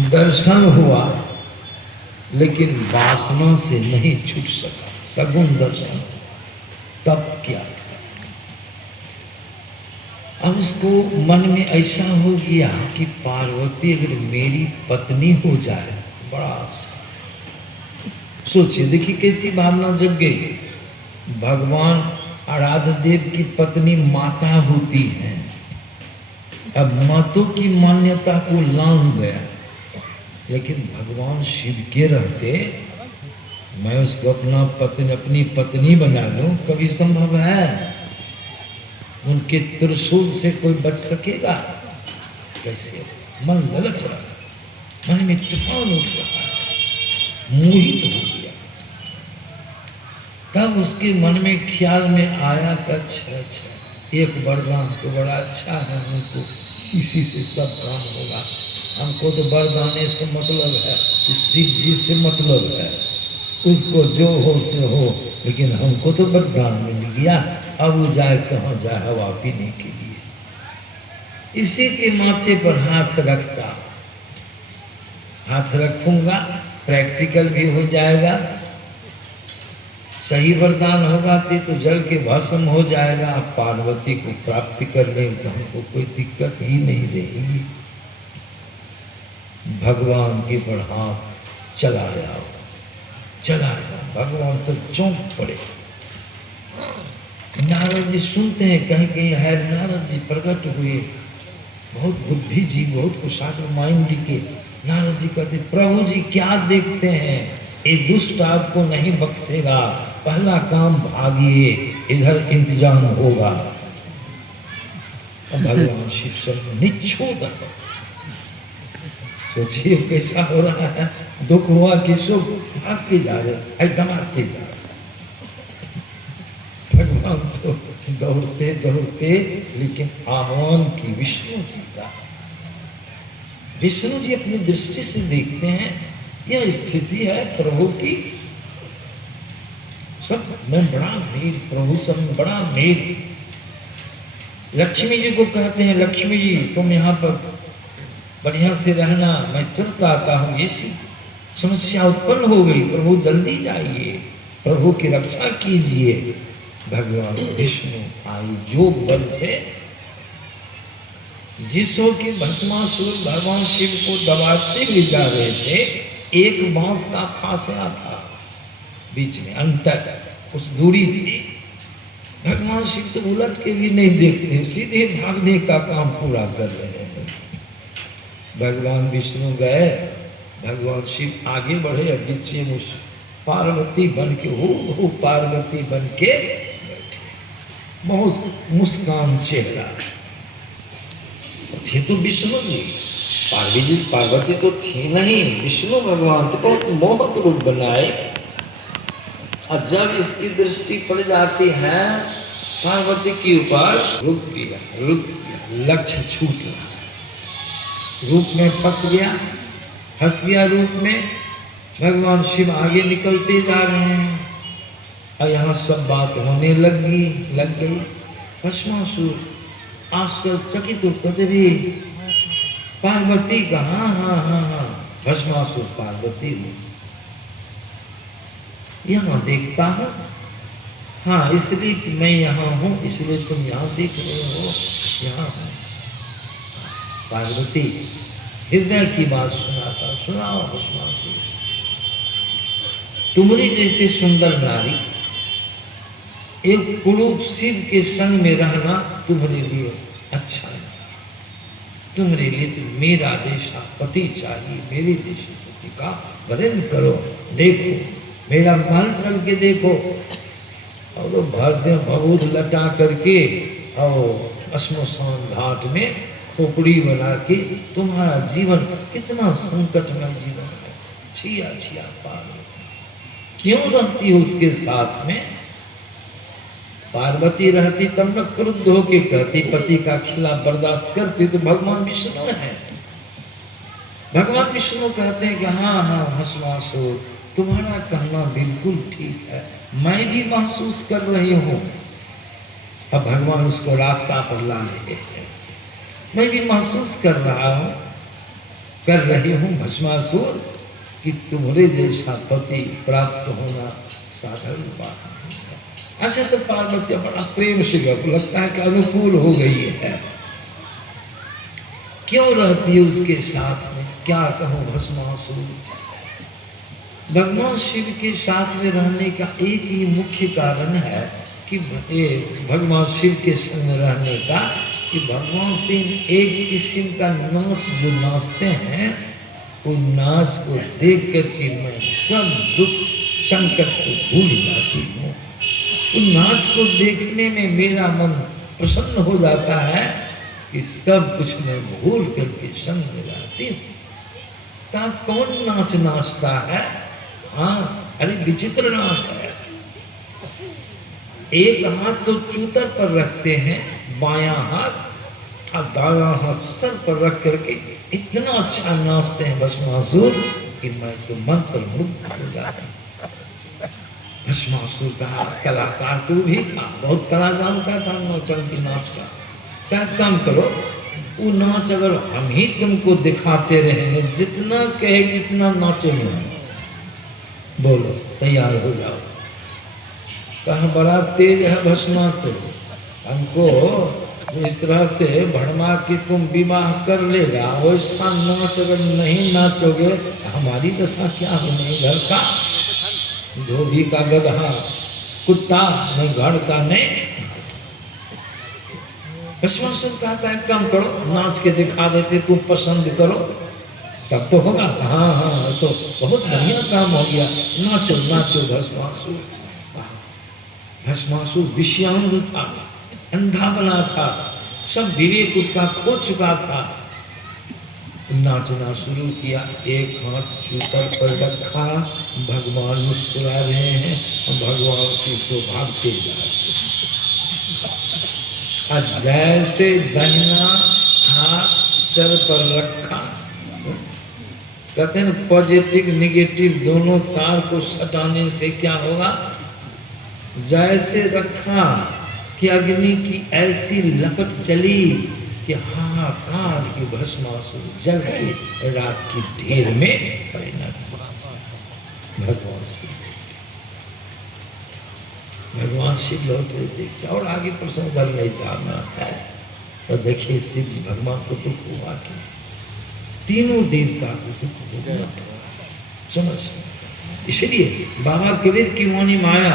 दर्शन हुआ लेकिन वासना से नहीं छूट सका, सगुण दर्शन। तब क्या था, अब उसको मन में ऐसा हो गया कि पार्वती अगर मेरी पत्नी हो जाए बड़ा आसान। सोचिए, देखिए कैसी भावना जग गई। भगवान आराध्य देव की पत्नी माता होती है। अब मातों की मान्यता को लांघ गया, लेकिन भगवान शिव के रहते मैं उसको अपनी पत्नी बना लूं, कभी संभव है? उनके त्रिशूल से कोई बच सकेगा? कैसे? मन ललच रहा है, मन में तूफान उठ रहा है, मोहित हो गया। तब उसके मन में ख्याल में आया कि अच्छा एक वरदान तो बड़ा अच्छा है, हमको इसी से सब काम होगा। हमको तो वरदाने से मतलब है, शिव जी से मतलब है, उसको जो हो से हो, लेकिन हमको तो वरदान मिल गया। अब वो जाए कहाँ जाए हवा पीने के लिए। इसी के माथे पर हाथ रखता, हाथ रखूंगा, प्रैक्टिकल भी हो जाएगा, सही वरदान होगा तो जल के भस्म हो जाएगा। पार्वती को प्राप्ति कर ले तो हमको कोई दिक्कत ही नहीं रहेगी। भगवान के पर हाथ चलाया, भगवान तो चौंक पड़े। नारद जी सुनते हैं, कहीं कहीं है नारद जी प्रकट हुए, बहुत बुद्धि जी, बहुत कुशाग्र माइंड के। नारद जी कहते, प्रभु जी क्या देखते हैं, ये दुष्ट आपको नहीं बख्शेगा, पहला काम भागिए, इधर इंतजाम होगा। भगवान शिव से निच्छोद, सोचिए कैसा हो रहा है, दुख हुआ कि सुख, भागते जा रहे, एकदम आते जा रहे। भगवान तो दौड़ते दौड़ते, लेकिन आह्वान की विष्णु जी का, विष्णु जी अपनी दृष्टि से देखते हैं यह स्थिति है प्रभु की, सब में बड़ा मेल, प्रभु सब में बड़ा मेल। लक्ष्मी जी को कहते हैं, लक्ष्मी जी तुम यहाँ पर बढ़िया से रहना, मैं तुरंत आता हूँ। ऐसी समस्या उत्पन्न हो गई, प्रभु जल्दी जाइए, प्रभु की रक्षा कीजिए। भगवान विष्णु आई योग बल से, जिसो के भस्मासुर भगवान शिव को दबाते हुए जा रहे थे, एक बांस का फासला था बीच में, अंतर कुछ दूरी थी। भगवान शिव तो उलट के भी नहीं देखते, सीधे भागने का काम पूरा कर रहे हैं। भगवान विष्णु गए, भगवान शिव आगे बढ़े, अब नीचे पार्वती बन के हो पार्वती बन के बैठे, बहुत मुस्कान चेहरा थे तो विष्णु जी। पार्वती तो थी नहीं, विष्णु भगवान तो बहुत मोहक रूप बनाए। और जब इसकी दृष्टि पड़ जाती है पार्वती के ऊपर, रुक गया, लक्ष्य छूट रहा, रूप में फंस गया रूप में। भगवान शिव आगे निकलते जा रहे हैं और यहाँ सब बात होने लग गई। भस्मासुर आश्चर्यचकित कदरी, पार्वती का हाँ, भस्मासुर पार्वती हूँ, यहाँ देखता हूँ, हाँ इसलिए कि मैं यहाँ हूँ, इसलिए तुम यहाँ देख रहे हो, यहाँ हूँ। पार्वती हृदय की बात सुनाता, सुनाओ भस्मासुर, तुम्हारी जैसे सुंदर नारी, एक कुरूप शिव के संग में रहना तुम्हारे लिए अच्छा नहीं। तुम्हारे लिए तो मेरा जैसा पति चाहिए, मेरे जैसे पति का वरण करो। देखो मेरा महल चल के देखो, और तो भरदे भभूत लटा करके और श्मशान घाट में खोपड़ी बना के तुम्हारा जीवन कितना संकटमय जीवन है। छिया पार्वती क्यों रहती हो उसके साथ में? पार्वती रहती तब न क्रुद्ध होके कहती, पति का खिलाफ बर्दाश्त करती तो भगवान विष्णु है। भगवान विष्णु कहते हैं कि हाँ भस्मासुर, तुम्हारा कहना बिल्कुल ठीक है, मैं भी महसूस कर रही हूँ। अब भगवान उसको रास्ता पर ला रहे हैं, मैं भी महसूस कर रहा हूँ। कर रही हूँ भस्मासुर कि तुम्हारे जैसा पति प्राप्त होना साधारण बात नहीं है। अच्छा, तो पार्वती बड़ा प्रेम से लगता है कि अनुकूल हो गई है, क्यों रहती है उसके साथ में, क्या कहूँ भस्मासुर। भगवान शिव के साथ में रहने का एक ही मुख्य कारण है कि भगवान शिव के संग में रहने का, कि भगवान शिव एक किस्म का नाच जो नाचते हैं, उस नाच को देख करके मैं सब दुख संकट को भूल जाती हूँ। उस नाच को देखने में मेरा मन प्रसन्न हो जाता है कि सब कुछ मैं भूल करके संग में जाती हूँ। कहा कौन नाच नाचता है? हाँ, अरे विचित्र नाच है। एक हाथ तो चूतर पर रखते हैं, बायां हाथ, और दायां हाथ सर पर रख करके इतना अच्छा नाचते हैं भस्मासुर कि मैं तो मंत्र मुग्ध हो जाता हूं। भस्मासुर का कलाकार तो भी था, बहुत कला जानता था नौटंकी नाच का। क्या काम करो, वो नाच अगर हम ही तुमको दिखाते रहेंगे, जितना कहेगी इतना नाचेंगे हम। बोलो तैयार हो जाओ। कहा बड़ा तेज है भस्मासुर, हमको जो इस तरह से भड़मा के तुम विवाह कर लेगा, वैसा नाच अगर नहीं नाचोगे हमारी दशा क्या होगी। घर का धोबी का गधा कुत्ता, नहीं घर का नहीं। भस्मासुर कहता है काम करो, नाच के दिखा देते, तुम पसंद करो तब तो होगा। हाँ हाँ, तो बहुत बढ़िया काम हो गया, नाचो नाचो भस्मासुर। भस्मासुर विषयांध था, अंधा बना था, सब विवेक उसका खो चुका था। नाचना शुरू किया, एक हाथ चूतर पर रखा, भगवान मुस्कुरा रहे हैं और भगवान शिव को भागते जा रहे। जैसे दाहिना हाथ सर पर रखा, कहते हैं पॉजिटिव निगेटिव दोनों तार को सटाने से क्या होगा। जैसे रखा कि अग्नि की ऐसी लपट चली कि हाहाकार की भस्मासुर जल के रात की ढेर में परिणत हुआ। भगवान शिव लौटे देखते, और आगे प्रसंग कर नहीं जाना है। तो देखिए शिव जी भगवान को दुख हुआ कि तीनों देवता को दुख भोगना पड़ा। समझ, इसलिए बाबा कबीर की वाणी माया